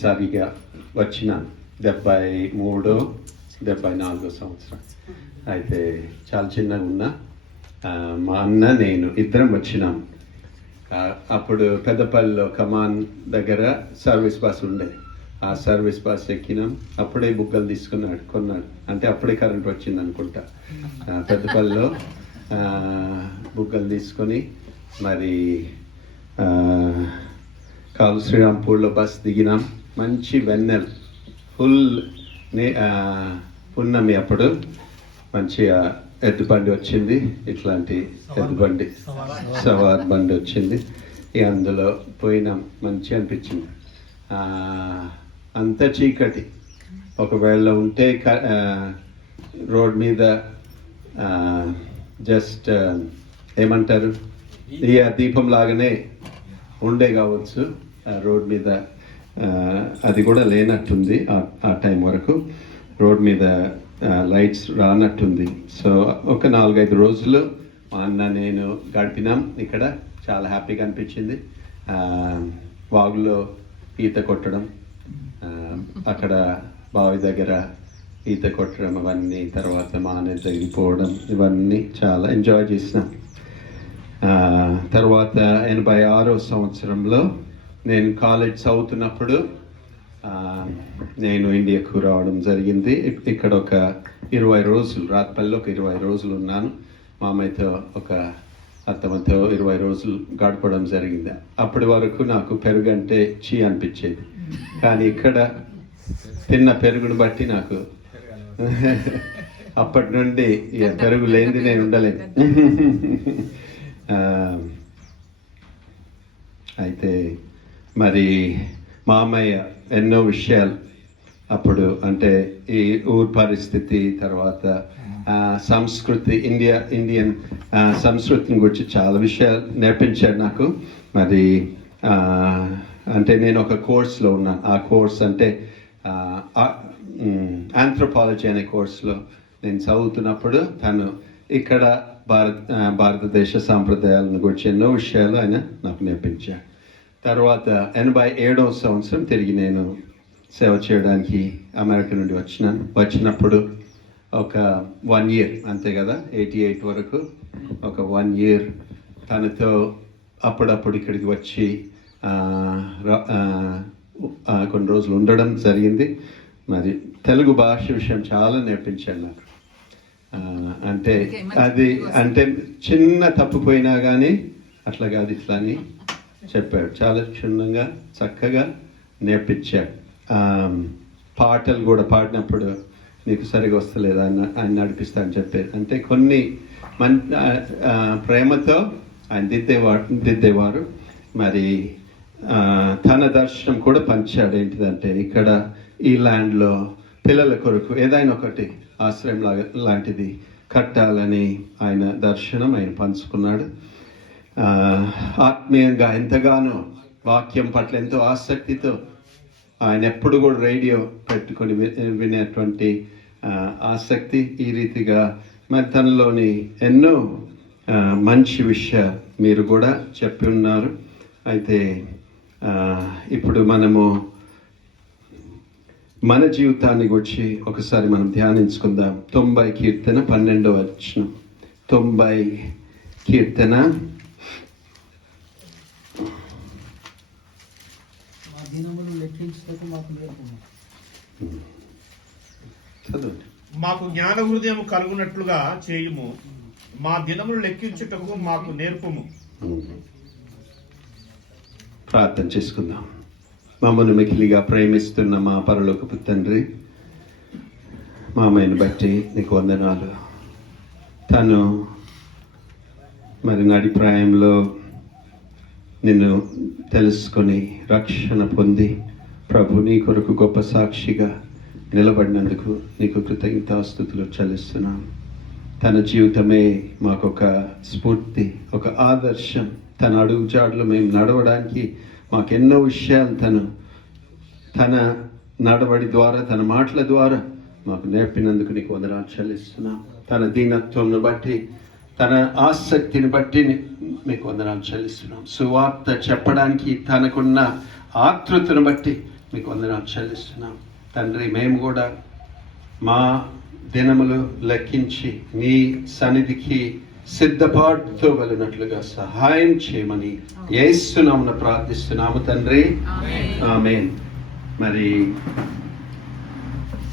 సరిగా వచ్చినాను 73 74 సంవత్సరం. అయితే చాలా చిన్నగా ఉన్నా. మా అన్న నేను ఇద్దరం వచ్చినాం. అప్పుడు పెద్దపల్లిలో కమాన్ దగ్గర సర్వీస్ బస్ ఉండేది. ఆ సర్వీస్ బస్ ఎక్కినాం. అప్పుడే బుగ్గలు కొన్నాడు. అంటే అప్పుడే కరెంట్ వచ్చింది అనుకుంటా. పెద్దపల్లిలో బుగ్గలు తీసుకొని మరి కాలు శ్రీరాంపూర్లో బస్ దిగినాం. మంచి వెన్నెల్ ఫుల్ పున్నమి. అప్పుడు మంచిగా ఎద్దుబండి వచ్చింది. ఇట్లాంటి ఎద్దుబండి సవార్ బండి వచ్చింది. అందులో పోయినాం. మంచి అనిపించింది. అంత చీకటి. ఒకవేళ ఉంటే రోడ్ మీద జస్ట్ ఏమంటారు దీపం లాగానే ఉండే కావచ్చు. రోడ్ మీద అది కూడా లేనట్టుంది. ఆ టైం వరకు రోడ్ మీద లైట్స్ రానట్టుంది. సో ఒక 4-5 రోజులు మా అన్న నేను గడిపినాం ఇక్కడ. చాలా హ్యాపీగా అనిపించింది. వాగులో ఈత కొట్టడం, అక్కడ బావి దగ్గర ఈత కొట్టడం అవన్నీ, తర్వాత మానే తగిలిపోవడం, ఇవన్నీ చాలా ఎంజాయ్ చేసినాం. తర్వాత 86వ సంవత్సరంలో నేను కాలేజ్ చదువుతున్నప్పుడు నేను ఇండియాకు రావడం జరిగింది. ఇక్కడ ఒక 20 రోజులు, రాత్పల్లిలో ఒక 20 రోజులు ఉన్నాను. మామయ్యతో అత్తమ్మతో 20 రోజులు గడపడం జరిగింది. అప్పటి వరకు నాకు పెరుగు అంటే అనిపించేది. కానీ ఇక్కడ తిన్న పెరుగును బట్టి నాకు అప్పటి నుండి పెరుగు లేనిది నేను ఉండలేదు. అయితే మరి మామయ్య ఎన్నో విషయాలు అప్పుడు, అంటే ఈ ఊరు పరిస్థితి, తర్వాత సంస్కృతి, ఇండియన్ సంస్కృతిని గురించి చాలా విషయాలు నేర్పించాడు నాకు. మరి అంటే నేను ఒక కోర్స్లో ఉన్నాను. ఆ కోర్స్ అంటే ఆంథ్రోపాలజీ అనే కోర్సులో నేను చదువుతున్నప్పుడు తను ఇక్కడ భారతదేశ సాంప్రదాయాలను గురించి ఎన్నో విషయాలు ఆయన నాకు నేర్పించాడు. తర్వాత 87వ సంవత్సరం తిరిగి నేను సేవ చేయడానికి అమెరికా నుండి వచ్చినప్పుడు ఒక 1 year, అంతే కదా, 88 వరకు ఒక 1 year తనతో అప్పుడప్పుడు ఇక్కడికి వచ్చి కొన్ని రోజులు ఉండడం జరిగింది. మరి తెలుగు భాష విషయం చాలా నేర్పించాడు నాకు. అంటే చిన్న తప్పుపోయినా కానీ అట్లా కాదు ఇట్లా అని చెప్పాడు. చాలా క్షుణ్ణంగా చక్కగా నేర్పించాడు. పాటలు కూడా పాడినప్పుడు నీకు సరిగా వస్తలేదు ఆయన నడిపిస్తానని చెప్పేది. అంటే కొన్ని ప్రేమతో ఆయన దిద్దేవారు. మరి తన దర్శనం కూడా పంచాడు. ఏంటిదంటే ఇక్కడ ఈ ల్యాండ్లో పిల్లల కొరకు ఏదైనా ఒకటి ఆశ్రయం లాంటిది కట్టాలని ఆయన దర్శనం ఆయన పంచుకున్నాడు. ఆత్మీయంగా ఎంతగానో వాక్యం పట్ల ఎంతో ఆసక్తితో ఆయన ఎప్పుడు కూడా రేడియో పెట్టుకొని వినేటువంటి ఆసక్తి. ఈ రీతిగా మరి తనలోని ఎన్నో మంచి విషయాలు మీరు కూడా చెప్పి ఉన్నారు. అయితే ఇప్పుడు మనము మన జీవితాన్ని గురించి ఒకసారి మనం ధ్యానించుకుందాం. 90 కీర్తన 12వ వచనం. 90 కీర్తన మాకు జ్ఞాన హృదయం కలుగునట్లుగా చేయుము, మా దినములు లెక్కించుటకు మాకు నేర్పుము. ప్రార్థన చేసుకుందాం. మమ్మల్ని మికిలిగా ప్రేమిస్తున్న మా పరలోకపు తండ్రి, మామయ్యను బట్టి నీకు వందనాలు. తను మరి నడి ప్రాయంలో నిన్ను తెలుసుకొని రక్షణ పొంది ప్రభు నీ కొరకు గొప్ప సాక్షిగా నిలబడినందుకు నీకు కృతజ్ఞతాస్తుతులు చెల్లిస్తున్నాం. తన జీవితమే మాకొక స్ఫూర్తి, ఒక ఆదర్శం. తన అడుగుజాడలు మేము నడవడానికి మాకెన్నో విషయాలు తన నడవడి ద్వారా, తన మాటల ద్వారా మాకు నేర్పినందుకు నీకు వందనాలు చెల్లిస్తున్నాం. తన దీనత్వంను బట్టి, తన ఆసక్తిని బట్టి మీకు వందనాలు చెల్లిస్తున్నాం. సువార్త చెప్పడానికి తనకున్న ఆతృతను బట్టి మీకు వందనాలు చెల్లిస్తున్నాం తండ్రి. మేము కూడా మా దినములు లెక్కించి నీ సన్నిధికి సిద్ధపాటుతో వెళ్ళినట్లుగా సహాయం చేయమని యేసు నామమున ప్రార్థిస్తున్నాము తండ్రి, ఆమేన్. మరి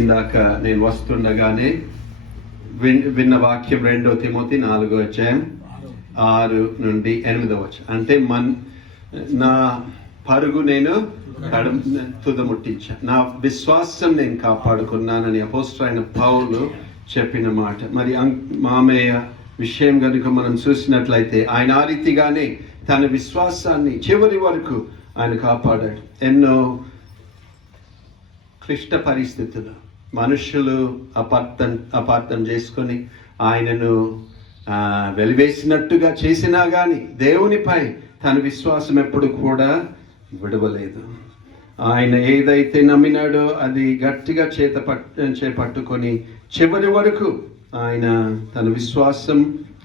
ఇందాక నేను వస్తుండగానే విన్న వాక్యం 2 తిమోతి 4:6-8 అంటే నా పరుగు నేను తుదముట్టించా, నా విశ్వాసం నేను కాపాడుకున్నానని అపోస్తలుడైన పౌలు చెప్పిన మాట. మరి మామయ్య విషయం కనుక మనం చూసినట్లయితే ఆయన ఆ రీతిగానే తన విశ్వాసాన్ని చివరి వరకు ఆయన కాపాడాడు. ఎన్నో క్లిష్ట పరిస్థితులు మనుషులు అపార్థం చేసుకొని ఆయనను వెలివేసినట్టుగా చేసినా గాని దేవునిపై తన విశ్వాసం ఎప్పుడు కూడా విడవలేదు. ఆయన ఏదైతే నమ్మినాడో అది గట్టిగా చేపట్టుకొని చివరి వరకు ఆయన తన విశ్వాసం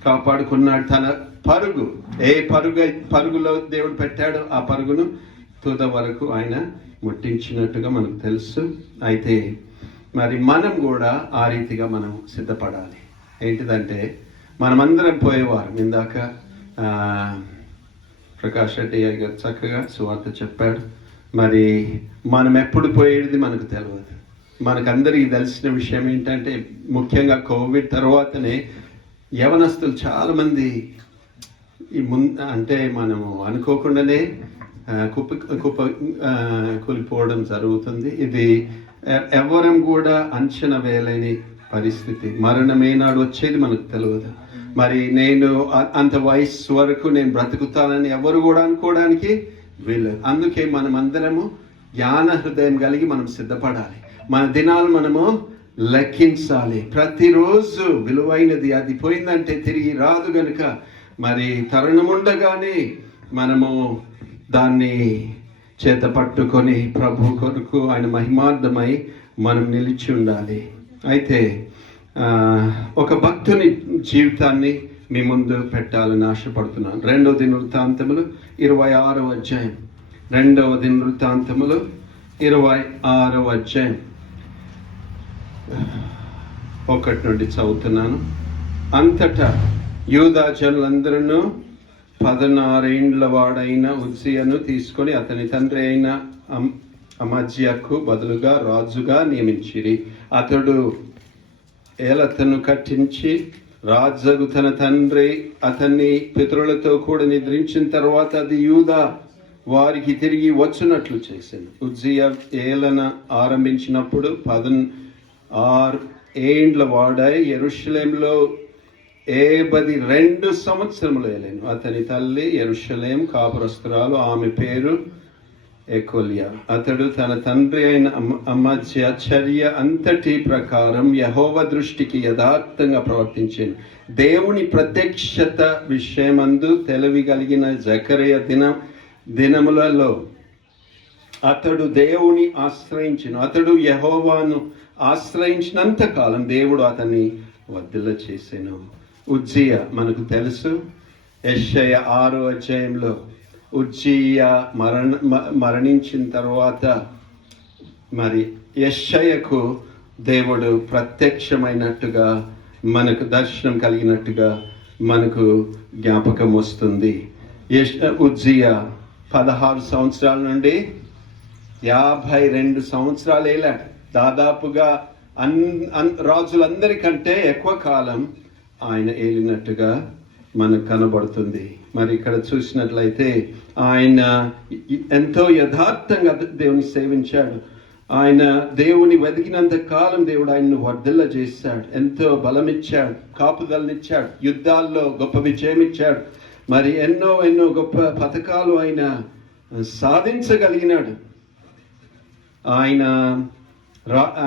కాపాడుకున్నాడు. తన పరుగు పరుగులో దేవుడు పెట్టాడో ఆ పరుగును తుద వరకు ఆయన ముట్టించినట్టుగా మనకు తెలుసు. అయితే మరి మనం కూడా ఆ రీతిగా మనం సిద్ధపడాలి. ఏంటిదంటే మనమందరం పోయేవారు. ఇందాక ప్రకాష్ రెడ్డి గారు చక్కగా సువార్త చెప్పాడు. మరి మనం ఎప్పుడు పోయేది మనకు తెలియదు. మనకందరికీ తెలిసిన విషయం ఏంటంటే ముఖ్యంగా కోవిడ్ తర్వాతనే యవనస్తులు చాలామంది అంటే మనము అనుకోకుండానే కూలిపోవడం జరుగుతుంది. ఇది ఎవరం కూడా అంచనా వేయలేని పరిస్థితి. మరణం ఏనాడు వచ్చేది మనకు తెలియదు. మరి నేను అంత వయసు వరకు నేను బ్రతుకుతానని ఎవరు కూడా అనుకోవడానికి వీల్లేదు. అందుకే మనం అందరము జ్ఞాన హృదయం కలిగి మనం సిద్ధపడాలి. మన దినాలు మనము లెక్కించాలి. ప్రతిరోజు విలువైనది, అది పోయిందంటే తిరిగి రాదు గనుక మరి తరుణముండగానే మనము దాన్ని చేత పట్టుకొని ప్రభు కొరకు ఆయన మహిమార్థమై మనం నిలిచి ఉండాలి. అయితే ఒక భక్తుని జీవితాన్ని మీ ముందు పెట్టాలని ఆశపడుతున్నాను. 2వ దినవృత్తాంతములు 26వ అధ్యాయం. 2వ దినవృత్తాంతములు 26వ అధ్యాయం 1 నుండి చదువుతున్నాను. అంతటా యూదా జనులందరూ 16 ఏండ్ల వాడైన ఉజ్జియాను తీసుకొని అతని తండ్రి అయిన అమజ్యాకు బదులుగా రాజుగా నియమించిరి. అతడు ఏలతను కట్టించి రాజగు తన తండ్రి అతన్ని పితరులతో కూడా నిద్రించిన తర్వాత అది యూదా వారికి తిరిగి వచ్చినట్లు చేశాను. ఉజ్జియా ఏలన ఆరంభించినప్పుడు 16 ఏండ్ల వాడై యెరూషలేములో 72 సంవత్సరములు ఏలాను. అతని తల్లి యెరూషలేము కాపురస్తురాలు, ఆమె పేరు ఎకోల్యా. అతడు తన తండ్రి అయిన అమజ్యా చర్య అంతటి ప్రకారం యెహోవా దృష్టికి యథార్థంగా ప్రవర్తించాను. దేవుని ప్రత్యక్షత విషయమందు తెలివి కలిగిన జకరియా దినములలో అతడు దేవుని ఆశ్రయించిన. అతడు యెహోవాను ఆశ్రయించినంత కాలం దేవుడు అతన్ని వర్ధిల్ల చేసెను. ఉజ్జియా మనకు తెలుసు. యెషయా 6వ అధ్యాయంలో ఉజ్జియా మరణించిన తర్వాత మరి యెషయాకు దేవుడు ప్రత్యక్షమైనట్టుగా మనకు దర్శనం కలిగినట్టుగా మనకు జ్ఞాపకం వస్తుంది. ఉజ్జియా 16 సంవత్సరాల నుండి 52 సంవత్సరాలు ఏలాడు. దాదాపుగా రాజులందరికంటే ఎక్కువ కాలం ఆయన ఏలినట్టుగా మనకు కనబడుతుంది. మరి ఇక్కడ చూసినట్లయితే ఆయన ఎంతో యథార్థంగా దేవుని సేవించాడు. ఆయన దేవుని వెతికినంత కాలం దేవుడు ఆయన్ను వర్ధిల్ల చేశాడు. ఎంతో బలం ఇచ్చాడు, కాపుదలనిచ్చాడు, యుద్ధాల్లో గొప్ప విజయం ఇచ్చాడు. మరి ఎన్నో గొప్ప పథకాలు ఆయన సాధించగలిగినాడు.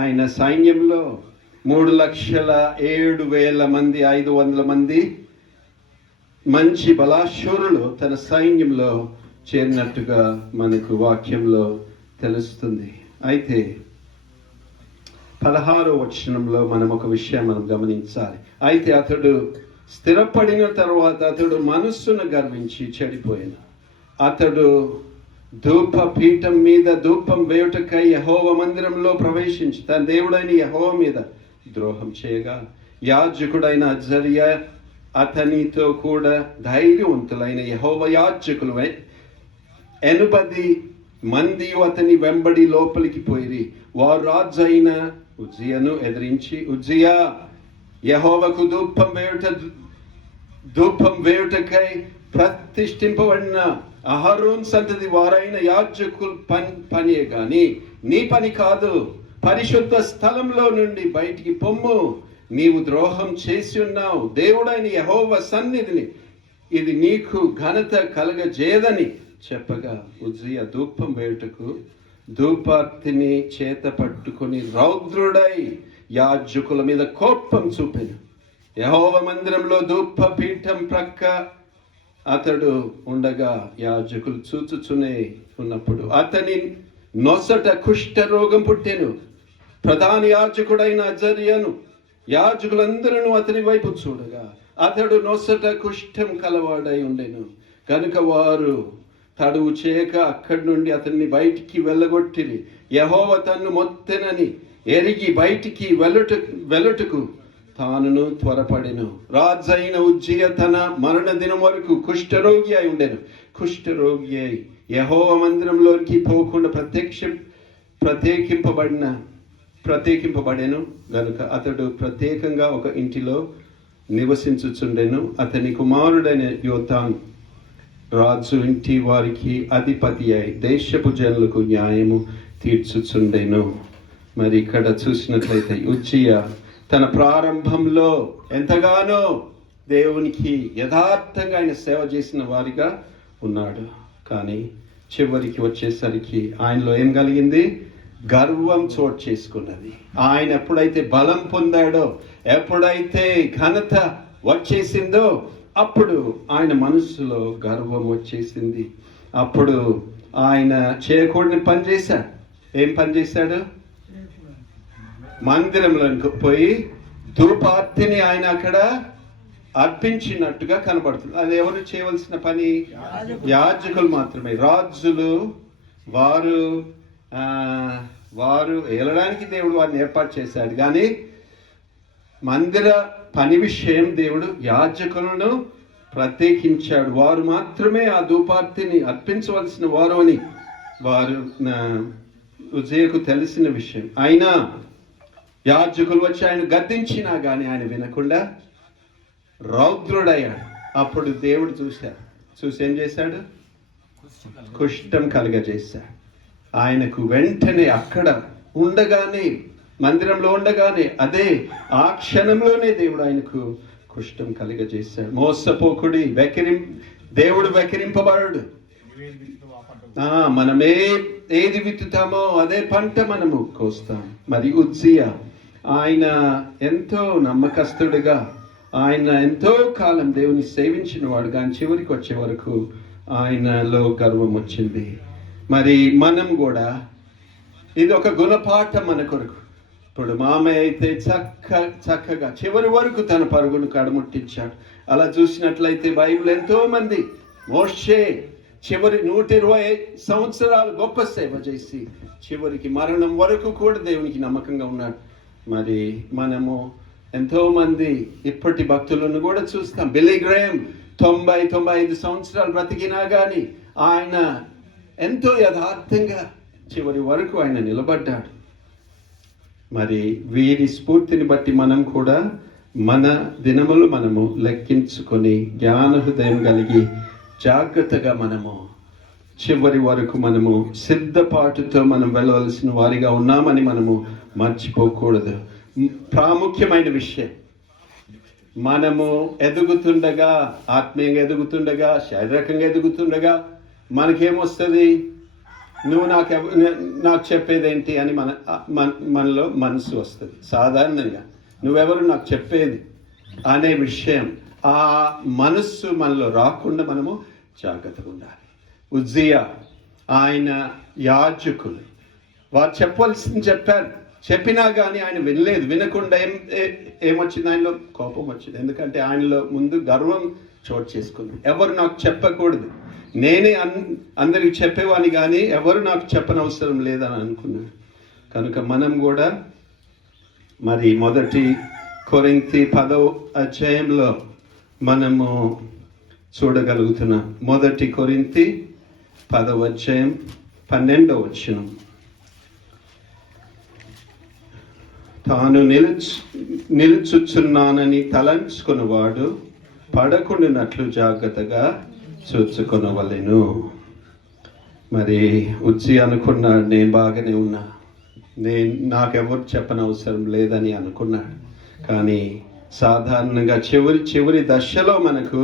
ఆయన సైన్యంలో 3,07,000 మంది 500 మంది మంచి బలాశూరులు తన సైన్యంలో చేరినట్టుగా మనకు వాక్యంలో తెలుస్తుంది. అయితే 16వ వచనంలో మనం ఒక విషయం మనం గమనించాలి. అయితే అతడు స్థిరపడిన తర్వాత అతడు మనస్సును గర్వించి చెడిపోయాను. అతడు ధూప పీఠం మీద ధూపం వేయుటకై యెహోవా మందిరంలో ప్రవేశించి తన దేవుడైన యెహోవా మీద ద్రోహం చేయగా యాజకుడైన అజర్యా అతనితో కూడా ధైర్యవంతులైన యెహోవా యాజకులు 80 మంది అతని వెంబడి లోపలికి పోయిరి. వారు రాజు అయిన ఉజ్జియాను ఎదిరించి, ఉజ్జియా, యెహోవాకు ధూపం వేయుటకై ప్రతిష్ఠింపబడిన అహరోన్ సంతతి వారైన యాజకులు పనియే గాని నీ పని కాదు. పరిశుద్ధ స్థలంలో నుండి బయటికి పొమ్ము, నీవు ద్రోహం చేసి ఉన్నావు. దేవుడైన యెహోవా సన్నిధిని ఇది నీకు ఘనత కలగజేయదని చెప్పగా ఉజ్జియా ధూపం వేయుటకు ధూపార్తిని చేత పట్టుకొని రౌద్రుడై యాజకుల మీద కోపం చూపెను. యెహోవా మందిరంలో ధూప పీఠం ప్రక్క అతడు ఉండగా యాజకులు చూచుచునే ఉన్నప్పుడు అతని నొసట కుష్ఠ రోగం పుట్టెను. ప్రధాన యాజకుడైన అజర్యను యాజకులందరూ అతని వైపు చూడగా అతడు నొసట కుష్ఠం కలవాడై ఉండెను. కనుక వారు తడువు చేయక అక్కడి నుండి అతన్ని బయటికి వెళ్ళగొట్టిరి. యెహోవా తన్ను మొత్తెనని ఎరిగి బయటికి వెళ్ళుటకు తానును త్వరపడెను. రాజైన ఉజ్జియా తన మరణ దినం వరకు కుష్ఠరోగి అయి ఉండెను. కుష్ఠరోగి అయి యెహోవా మందిరంలోకి పోకుండా ప్రత్యేకింపబడెను గనుక అతడు ప్రత్యేకంగా ఒక ఇంటిలో నివసించుచుండెను. అతని కుమారుడైన యోతాం రాజు ఇంటి వారికి అధిపతి అయి దేశపు జనులకు న్యాయము తీర్చుచుండెను. మరి ఇక్కడ చూసినట్లయితే ఉజ్జియా తన ప్రారంభంలో ఎంతగానో దేవునికి యథార్థంగా ఆయన సేవ చేసిన వారిగా ఉన్నాడు. కానీ చివరికి వచ్చేసరికి ఆయనలో ఏం కలిగింది? గర్వం చోటు చేసుకున్నది. ఆయన ఎప్పుడైతే బలం పొందాడో, ఎప్పుడైతే ఘనత వచ్చేసిందో అప్పుడు ఆయన మనసులో గర్వం వచ్చేసింది. అప్పుడు ఆయన చేయకూడని పని చేశాడు. ఏం పని చేశాడు? మందిరంలోకి పోయి ధూపార్తిని ఆయన అక్కడ అర్పించినట్టుగా కనబడుతుంది. అది ఎవరు చేయవలసిన పని? యాజకులు మాత్రమే. రాజులు వారు ఏలడానికి దేవుడు వారిని ఏర్పాటు చేశాడు. కానీ మందిర పని విషయం దేవుడు యాజకులను ప్రత్యేకించాడు. వారు మాత్రమే ఆ ధూపార్తిని అర్పించవలసిన వారు అని వారు ఉజ్జియాకు తెలిసిన విషయం. అయినా యాజకులు వచ్చి ఆయన గద్దించినా కానీ ఆయన వినకుండా రౌద్రుడయ్యాడు. అప్పుడు దేవుడు చూసి ఏం చేశాడు? కుష్ఠం కలుగజేశాడు. ఆయనకు వెంటనే అక్కడ ఉండగానే, మందిరంలో ఉండగానే అదే ఆ క్షణంలోనే దేవుడు ఆయనకు కుష్ఠం కలుగజేశాడు. మోసపోకుడి, దేవుడు వెక్కిరింపబడు. మనం ఏది విత్తుతామో అదే పంట మనము కోస్తాం. మరి ఉజ్జియా ఆయన ఎంతో నమ్మకస్తుడిగా, ఆయన ఎంతో కాలం దేవుని సేవించిన వాడు. కానీ చివరికి వచ్చే వరకు ఆయనలో గర్వం వచ్చింది. మరి మనం కూడా ఇది ఒక గుణపాఠం మన కొరకు. ఇప్పుడు మామయ్య అయితే చక్కగా చివరి వరకు తన పరుగును కడముట్టించాడు. అలా చూసినట్లయితే బైబిల్ ఎంతో మంది మోషే చివరి 120 సంవత్సరాలు గొప్ప సేవ చేసి చివరికి మరణం వరకు కూడా దేవునికి నమ్మకంగా ఉన్నాడు. మరి మనము ఎంతో మంది ఇప్పటి భక్తులను కూడా చూస్తాం. బిల్లీ గ్రేమ్ 90-95 సంవత్సరాలు బ్రతికినా కానీ ఆయన ఎంతో యథార్థంగా చివరి వరకు ఆయన నిలబడ్డాడు. మరి వీరి స్ఫూర్తిని బట్టి మనం కూడా మన దినములు మనము లెక్కించుకొని జ్ఞాన హృదయం కలిగి జాగ్రత్తగా మనము చివరి వరకు మనము సిద్ధపాటుతో మనం వెళ్ళవలసిన వారిగా ఉన్నామని మనము మర్చిపోకూడదు. ప్రాముఖ్యమైన విషయం, మనము ఎదుగుతుండగా, ఆత్మీయంగా ఎదుగుతుండగా, శారీరకంగా ఎదుగుతుండగా మనకేమొస్తుంది? నువ్వు నాకు చెప్పేదేంటి అని మనలో మనసు వస్తుంది. సాధారణంగా నువ్వెవరు నాకు చెప్పేది అనే విషయం, ఆ మనస్సు మనలో రాకుండా మనము జాగ్రత్తగా ఉండాలి. ఉజ్జియా ఆయన యాజకులు వారు చెప్పవలసింది చెప్పారు. చెప్పినా కానీ ఆయన వినలేదు. వినకుండా ఏమొచ్చింది? ఆయనలో కోపం వచ్చింది. ఎందుకంటే ఆయనలో ముందు గర్వం చోటు చేసుకుంది. ఎవరు నాకు చెప్పకూడదు, నేనే అందరికి చెప్పేవాడిని కానీ ఎవరు నాకు చెప్పనవసరం లేదని అనుకున్నాను. కనుక మనం కూడా మరి 1 కొరింథీ 10వ అధ్యాయంలో మనము చూడగలుగుతున్నాం. 1 కొరింథీ 10వ అధ్యాయం 12వ వచనం. తాను నిలుచుచున్నానని తలంచుకున్నవాడు పడకుండానట్లు జాగ్రత్తగా చూచుకొనవలెను. మరి ఉచ్చి అనుకున్నాడు, నేను బాగానే ఉన్నా, నాకెవరు చెప్పనవసరం లేదని అనుకున్నాడు. కానీ సాధారణంగా చివరి దశలో మనకు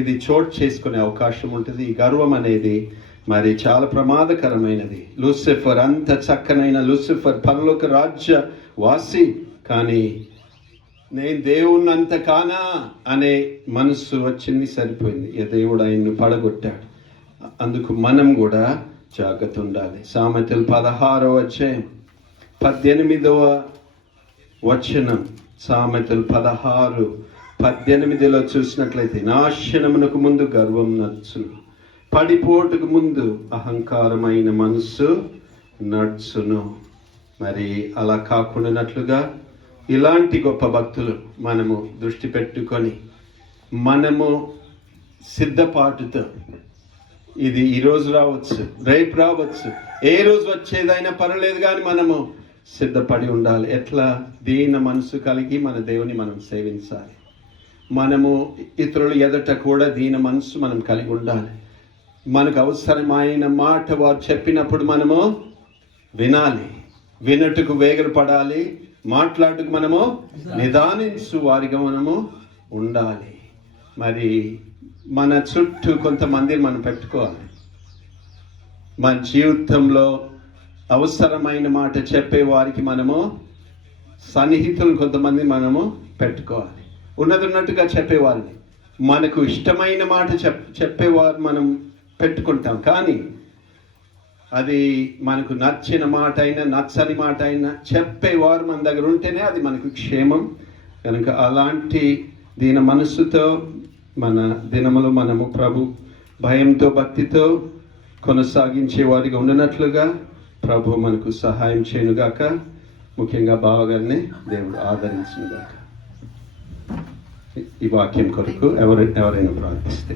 ఇది చోటు చేసుకునే అవకాశం ఉంటుంది. ఈ గర్వం అనేది మరి చాలా ప్రమాదకరమైనది. లూసిఫర్, అంత చక్కనైన లూసిఫర్ పరలోక రాజ్య వాసి, కానీ నేను దేవుణ్ణంత కానా అనే మనస్సు వచ్చింది, సరిపోయింది. దేవుడు ఆయన్ను పడగొట్టాడు. అందుకు మనం కూడా జాగ్రత్త ఉండాలి. సామెతలు 16వ అధ్యాయం 18వ వచనం. సామెతలు 16:18లో చూసినట్లయితే, నాశనమునకు ముందు గర్వం నడుచును, పడిపోటుకు ముందు అహంకారమైన మనస్సు నడుచును. మరి అలా కాకుండానట్లుగా ఇలాంటి గొప్ప భక్తులు మనము దృష్టి పెట్టుకొని మనము సిద్ధపాటుతో, ఇది ఈరోజు రావచ్చు, రేపు రావచ్చు, ఏ రోజు వచ్చేదైనా పర్వాలేదు, కానీ మనము సిద్ధపడి ఉండాలి. ఎట్లా? దీన మనసు కలిగి మన దేవుని మనం సేవించాలి. మనము ఇతరుల ఎదుట కూడా దీన మనసు మనం కలిగి ఉండాలి. మనకు అవసరమైన మాట వారు చెప్పినప్పుడు మనము వినాలి, వినటుకు వేగరపడాలి, మాట్లాడుటకు మనము నిదానించు వారిగా మనము ఉండాలి. మరి మన చుట్టూ కొంతమందిని మనం పెట్టుకోవాలి. మన జీవితంలో అవసరమైన మాట చెప్పే వారికి మనము సన్నిహితులు కొంతమంది మనము పెట్టుకోవాలి. ఉన్నట్టుగా చెప్పేవారిని, మనకు ఇష్టమైన మాట చెప్పేవారు మనం పెట్టుకుంటాం. కానీ అది మనకు నచ్చిన మాట అయినా నచ్చని మాట అయినా చెప్పేవారు మన దగ్గర ఉంటేనే అది మనకు క్షేమం. కనుక అలాంటి దీన మనస్సుతో మన దినములు మనము ప్రభు భయంతో భక్తితో కొనసాగించే వారిగా ఉండనట్లుగా ప్రభు మనకు సహాయం చేయనుగాక. ముఖ్యంగా బావగారిని దేవుడు ఆదరించునుగాక. ఈ వాక్యం కొరకు ఎవరైనా ప్రార్థిస్తే